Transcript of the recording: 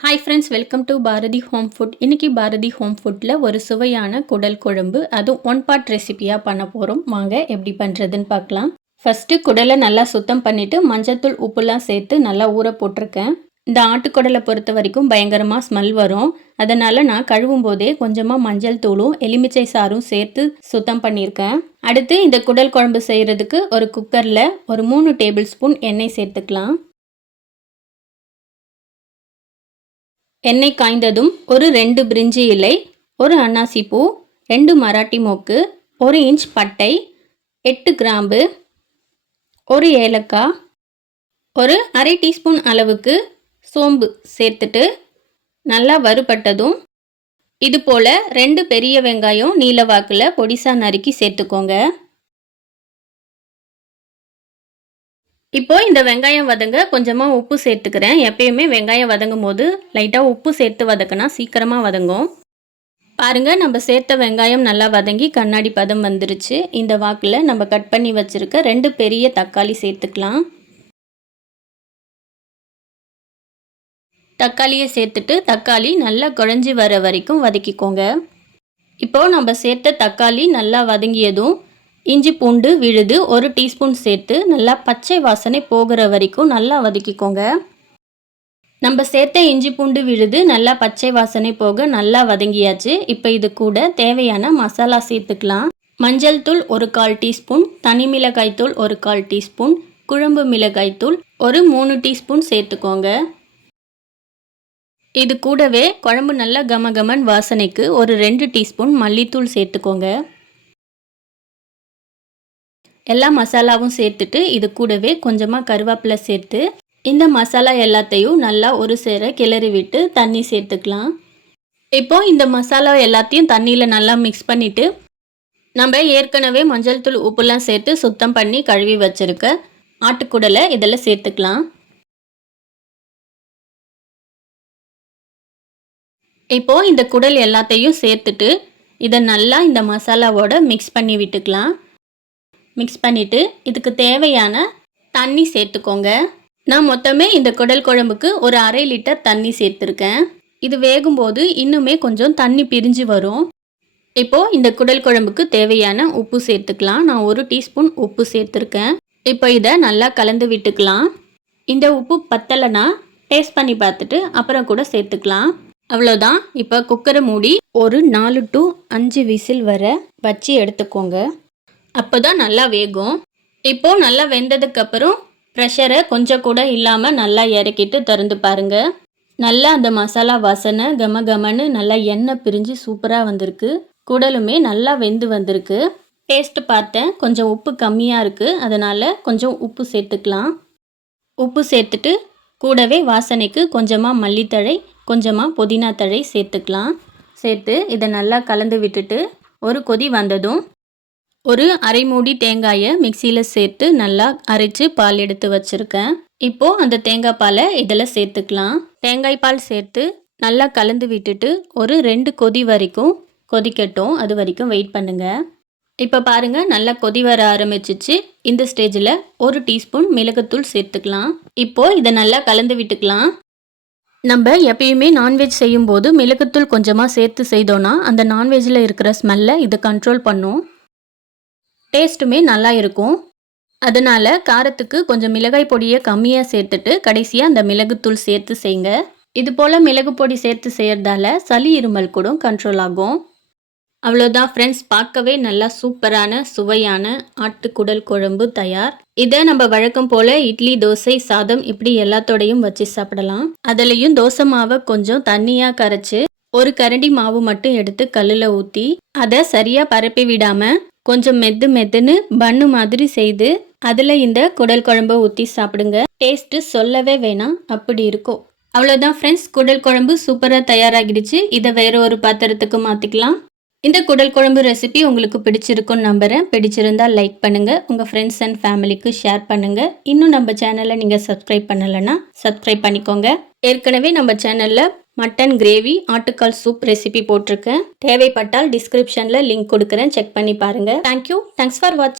Hi friends welcome to Bharathi home food இன்றைக்கி Bharathi home ஃபுட்டில் ஒரு சுவையான குடல் குழம்பு அதுவும் ஒன் பார்ட் ரெசிபியாக பண்ண போகிறோம் வாங்க எப்படி பண்ணுறதுன்னு பார்க்கலாம். ஃபஸ்ட்டு குடலை நல்லா சுத்தம் பண்ணிவிட்டு மஞ்சத்தூள் உப்புலாம் சேர்த்து நல்லா ஊற போட்டிருக்கேன். இந்த ஆட்டுக்குடலை பொறுத்த வரைக்கும் பயங்கரமாக ஸ்மெல் வரும். அதனால் நான் கழுவும் போதே கொஞ்சமாக மஞ்சள் தூளும் எலுமிச்சை சாரும் சேர்த்து சுத்தம் பண்ணியிருக்கேன். அடுத்து இந்த குடல் குழம்பு செய்கிறதுக்கு ஒரு குக்கரில் ஒரு மூணு டேபிள் ஸ்பூன் எண்ணெய் சேர்த்துக்கலாம். எண்ணெய் காய்ந்ததும் ஒரு ரெண்டு பிரிஞ்சி இலை ஒரு அன்னாசி பூ ரெண்டு மராட்டி மோக்கு ஒரு இன்ச் பட்டை எட்டு கிராம்பு ஒரு ஏலக்காய் ஒரு அரை டீஸ்பூன் அளவுக்கு சோம்பு சேர்த்துட்டு நல்லா வறுபட்டதும் இது போல் ரெண்டு பெரிய வெங்காயம் நீலவாக்கில் பொடிசா நறுக்கி சேர்த்துக்கோங்க. இப்போ இந்த வெங்காயம் வதங்க கொஞ்சமாக உப்பு சேர்த்துக்கிறேன். எப்பயுமே வெங்காயம் வதங்கும் போது லைட்டாக உப்பு சேர்த்து வதக்கினா சீக்கிரமாக வதங்கும். பாருங்கள் நம்ம சேர்த்த வெங்காயம் நல்லா வதங்கி கண்ணாடி பதம் வந்துருச்சு. இந்த வாக்கில் நம்ம கட் பண்ணி வச்சுருக்க ரெண்டு பெரிய தக்காளி சேர்த்துக்கலாம். தக்காளியை சேர்த்துட்டு தக்காளி நல்லா குழஞ்சி வர வரைக்கும் வதக்கிக்கோங்க. இப்போது நம்ம சேர்த்த தக்காளி நல்லா வதங்கியதும் இஞ்சி பூண்டு விழுது ஒரு டீஸ்பூன் சேர்த்து நல்லா பச்சை வாசனை போகிற வரைக்கும் நல்லா வதக்கிக்கோங்க. நம்ம சேர்த்த இஞ்சி பூண்டு விழுது நல்லா பச்சை வாசனை போக நல்லா வதங்கியாச்சு. இப்போ இது கூட தேவையான மசாலா சேர்த்துக்கலாம். மஞ்சள் தூள் ஒரு கால் டீஸ்பூன் தனி மிளகாய் தூள் ஒரு கால் டீஸ்பூன் குழம்பு மிளகாய் தூள் ஒரு மூணு டீஸ்பூன் சேர்த்துக்கோங்க. இது கூடவே குழம்பு நல்லா கமகமன் வாசனைக்கு ஒரு ரெண்டு டீஸ்பூன் மல்லித்தூள் சேர்த்துக்கோங்க. எல்லா மசாலாவும் சேர்த்துட்டு இது கூடவே கொஞ்சமாக கருவேப்பிலை சேர்த்து இந்த மசாலா எல்லாத்தையும் நல்லா ஒரு சேர கிளறி விட்டு தண்ணி சேர்த்துக்கலாம். இப்போ இந்த மசாலா எல்லாத்தையும் தண்ணியில் நல்லா மிக்ஸ் பண்ணிவிட்டு நம்ம ஏற்கனவே மஞ்சள் தூள் உப்புலாம் சேர்த்து சுத்தம் பண்ணி கழுவி வச்சுருக்க ஆட்டுக்குடலை இதில் சேர்த்துக்கலாம். இப்போது இந்த குடல் எல்லாத்தையும் சேர்த்துட்டு இதை நல்லா இந்த மசாலாவோட மிக்ஸ் பண்ணி விட்டுக்கலாம். மிக்ஸ் பண்ணிவிட்டு இதுக்கு தேவையான தண்ணி சேர்த்துக்கோங்க. நான் மொத்தமே இந்த குடல் குழம்புக்கு ஒரு அரை லிட்டர் தண்ணி சேர்த்துருக்கேன். இது வேகும்போது இன்னுமே கொஞ்சம் தண்ணி பிரிஞ்சு வரும். இப்போது இந்த குடல் குழம்புக்கு தேவையான உப்பு சேர்த்துக்கலாம். நான் ஒரு டீஸ்பூன் உப்பு சேர்த்துருக்கேன். இப்போ இதை நல்லா கலந்து விட்டுக்கலாம். இந்த உப்பு பத்தலைன்னா டேஸ்ட் பண்ணி பார்த்துட்டு அப்புறம் கூட சேர்த்துக்கலாம். அவ்வளோதான். இப்போ குக்கரை மூடி ஒரு நாலு டு அஞ்சு விசில் வர வச்சு எடுத்துக்கோங்க. அப்போ தான் நல்லா வேகும். இப்போது நல்லா வெந்ததுக்கப்புறம் ப்ரெஷரை கொஞ்சம் கூட இல்லாமல் நல்லா இறக்கிட்டு திறந்து பாருங்கள் நல்லா அந்த மசாலா வாசனை கம கமன்னு நல்லா எண்ணெய் பிரிஞ்சு சூப்பராக வந்திருக்கு. குடலுமே நல்லா வெந்து வந்திருக்கு. டேஸ்ட்டு பார்த்தேன். கொஞ்சம் உப்பு கம்மியாக இருக்குது அதனால் கொஞ்சம் உப்பு சேர்த்துக்கலாம். உப்பு சேர்த்துட்டு கூடவே வாசனைக்கு கொஞ்சமாக மல்லித்தழை கொஞ்சமாக புதினா தழை சேர்த்துக்கலாம். சேர்த்து இதை நல்லா கலந்து விட்டுட்டு ஒரு கொதி வந்ததும் ஒரு அரை மூடி தேங்காயை மிக்சியில் சேர்த்து நல்லா அரைச்சு பால் எடுத்து வச்சுருக்கேன். இப்போது அந்த தேங்காய் பாலை இதில் சேர்த்துக்கலாம். தேங்காய் பால் சேர்த்து நல்லா கலந்து விட்டுட்டு ஒரு ரெண்டு கொதி வரைக்கும் கொதிக்கட்டும். அது வரைக்கும் வெயிட் பண்ணுங்கள் இப்போ பாருங்கள் நல்லா கொதி வர ஆரம்பிச்சிச்சு. இந்த ஸ்டேஜில் ஒரு டீஸ்பூன் மிளகுத்தூள் சேர்த்துக்கலாம். இப்போது இதை நல்லா கலந்து விட்டுக்கலாம். நம்ம எப்பயுமே நான்வெஜ் செய்யும்போது மிளகுத்தூள் கொஞ்சமாக சேர்த்து செய்தோன்னா அந்த நான்வெஜ்ஜில் இருக்கிற ஸ்மெல்லை இது கண்ட்ரோல் பண்ணும். டேஸ்ட்டுமே நல்லா இருக்கும். அதனால் காரத்துக்கு கொஞ்சம் மிளகாய் பொடியை கம்மியாக சேர்த்துட்டு கடைசியாக அந்த மிளகுத்தூள் சேர்த்து செய்யுங்க இது போல் மிளகு பொடி சேர்த்து செய்கிறதால சளி இருமல் கூட கண்ட்ரோல் ஆகும். அவ்வளோதான் ஃப்ரெண்ட்ஸ் பார்க்கவே நல்லா சூப்பரான சுவையான ஆட்டுக்குடல் குழம்பு தயார். இதை நம்ம வழக்கம் போல் இட்லி தோசை சாதம் இப்படி எல்லாத்தோடையும் வச்சு சாப்பிடலாம். அதுலேயும் தோசை மாவை கொஞ்சம் தண்ணியாக கரைச்சி ஒரு கரண்டி மாவு மட்டும் எடுத்து கல்லில் ஊற்றி அதை சரியாக பரப்பி விடாமல் கொஞ்சம் மெத்து மெத்துன்னு பண்ணு மாதிரி செய்து அதில் இந்த குடல் குழம்பு ஊற்றி சாப்பிடுங்க. டேஸ்ட்டு சொல்லவே வேணாம் அப்படி இருக்கும். அவ்வளோதான் ஃப்ரெண்ட்ஸ் குடல் குழம்பு சூப்பராக தயாராகிடுச்சு. இதை வேற ஒரு பாத்திரத்துக்கு மாற்றிக்கலாம் இந்த குடல் குழம்பு ரெசிபி உங்களுக்கு பிடிச்சிருக்கும்னு நம்புகிறேன் பிடிச்சிருந்தா லைக் பண்ணுங்கள் உங்கள் ஃப்ரெண்ட்ஸ் அண்ட் ஃபேமிலிக்கு ஷேர் பண்ணுங்கள் இன்னும் நம்ம சேனலை நீங்கள் சப்ஸ்கிரைப் பண்ணலைன்னா சப்ஸ்கிரைப் பண்ணிக்கோங்க. ஏற்கனவே நம்ம சேனலில் மட்டன் கிரேவி ஆட்டுக்கால் சூப் ரெசிபி போட்டிருக்கேன். தேவைப்பட்டால் டிஸ்கிரிப்ஷனில் லிங்க் கொடுக்குறேன். செக் பண்ணி பாருங்கள் தேங்க்யூ தேங்க்ஸ் ஃபார் வாட்ச்